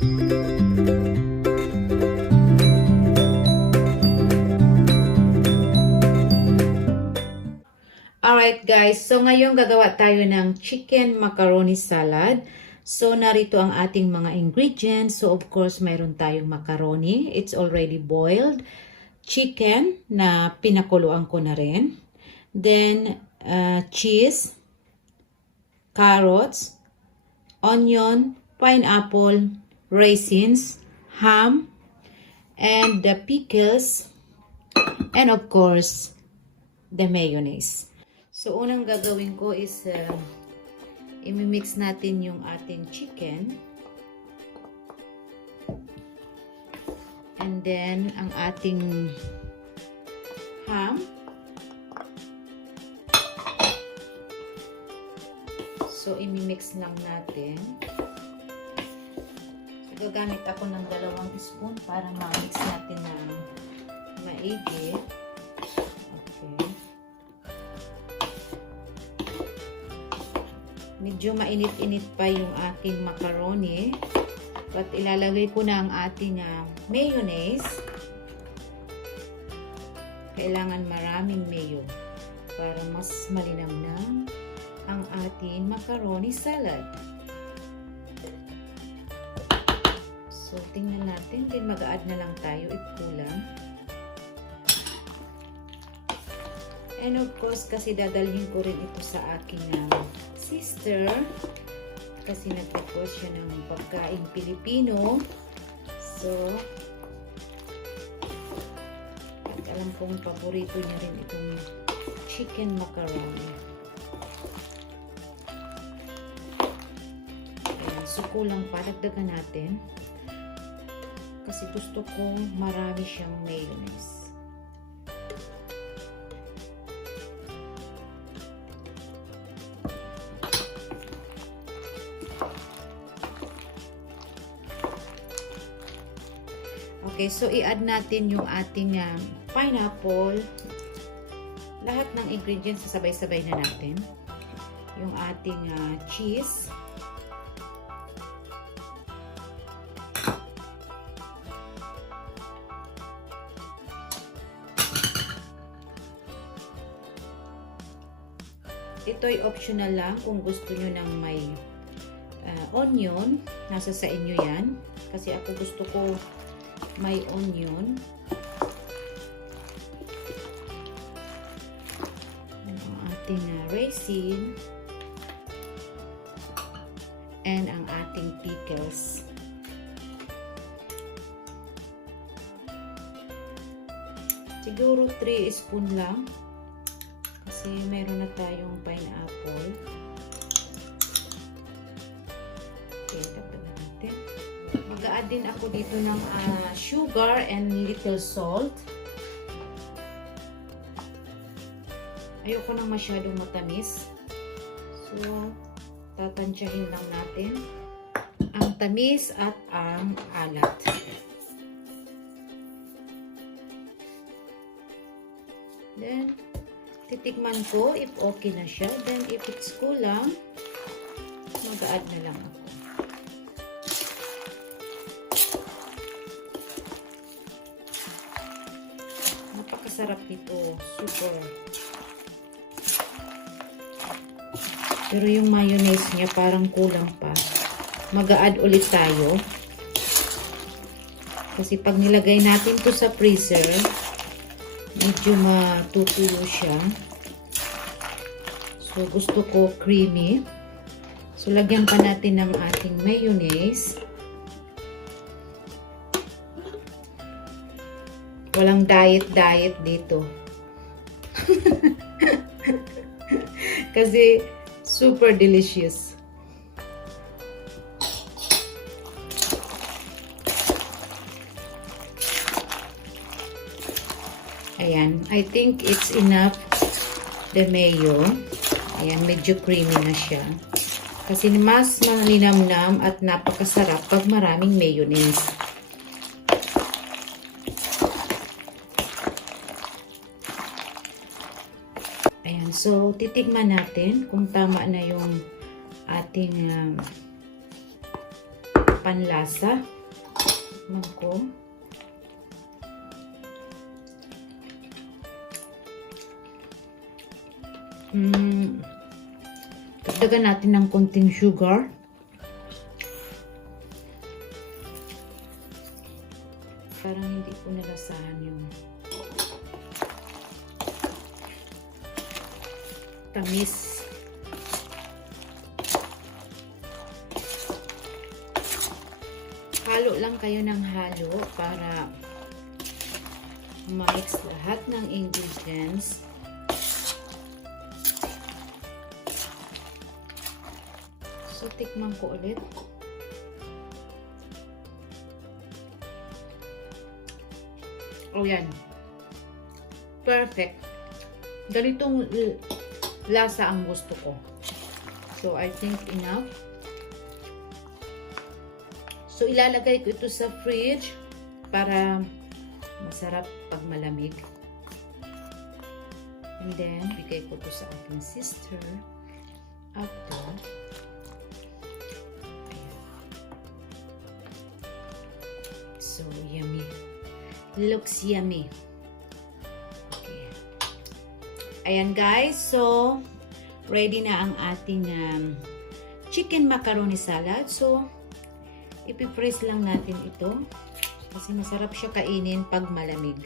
Alright guys, so ngayon gagawa tayo ng chicken macaroni salad. So narito ang ating mga ingredients. So of course, mayroon tayong macaroni. It's already boiled. Chicken na pinakuluan ko na rin. Then cheese, carrots, onion, pineapple, raisins, ham, and the pickles, and of course, the mayonnaise. So, unang gagawin ko is imimix natin yung ating chicken. And then, ang ating ham. So, imimix lang natin. So, gagamit ako ng 2 spoon para ma-mix natin ng maigi. Okay. Medyo mainit-init pa yung aking macaroni. But ilalagay ko na ang ating mayonnaise. Kailangan maraming mayo para mas malinamnam ang ating macaroni salad. So, tingnan natin. Then mag-a-add na lang tayo if kulang. And of course, kasi dadalhin ko rin ito sa aking sister. Kasi nagtapos siya ng pagkain Pilipino. So, at alam kong paborito niya rin itong chicken macaroni. Ayan, so kulang pa. Dagdagan natin. Kasi gusto kong marami siyang mayonnaise. Okay, so i-add natin yung ating pineapple. Lahat ng ingredients sasabay-sabay na natin. Yung ating cheese. Ito'y optional lang kung gusto nyo ng may onion. Nasa sa inyo yan. Kasi ako gusto ko may onion. Ang ating raisin. And ang ating pickles. Siguro 3 spoon lang. Kasi meron na tayong pineapple. Okay, dagdagan natin. Mag-a-add din ako dito ng sugar and little salt. Ayoko nang masyadong matamis. So, tatansyahin lang natin ang tamis at ang alat. Then, titikman ko if okay na siya. Then, if it's kulang, mag-a-add na lang ako. Napakasarap nito. Super. Pero yung mayonnaise niya parang kulang pa. Mag-a-add ulit tayo. Kasi pag nilagay natin to sa freezer, medyo matutuyo siya. So, gusto ko creamy. So, lagyan pa natin ng ating mayonnaise. Walang diet dito. Kasi, super delicious. Ayan. I think it's enough the mayo. Ayan. Medyo creamy na siya. Kasi mas malinamnam at napakasarap pag maraming mayonnaise. Ayan. So, titikman natin kung tama na yung ating panlasa. Nako. Dagdagan natin ng konting sugar. Parang hindi ko nalasahan yung tamis. Halo lang kayo ng halo para ma-mix lahat ng ingredients. So, tikman ko ulit. Oh, yan. Perfect. Ganitong lasa ang gusto ko. So, I think enough. So, ilalagay ko ito sa fridge para masarap pag malamig. And then, bigay ko ito sa aking sister. After, so yummy. Looks yummy. Okay. Ayan guys, so ready na ang ating chicken macaroni salad. So, ipipress lang natin ito kasi masarap siya kainin pag malamig.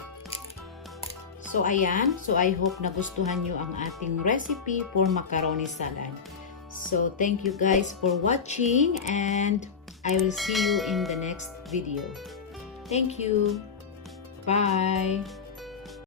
So, ayan. So, I hope nagustuhan nyo ang ating recipe for macaroni salad. So, thank you guys for watching and I will see you in the next video. Thank you. Bye.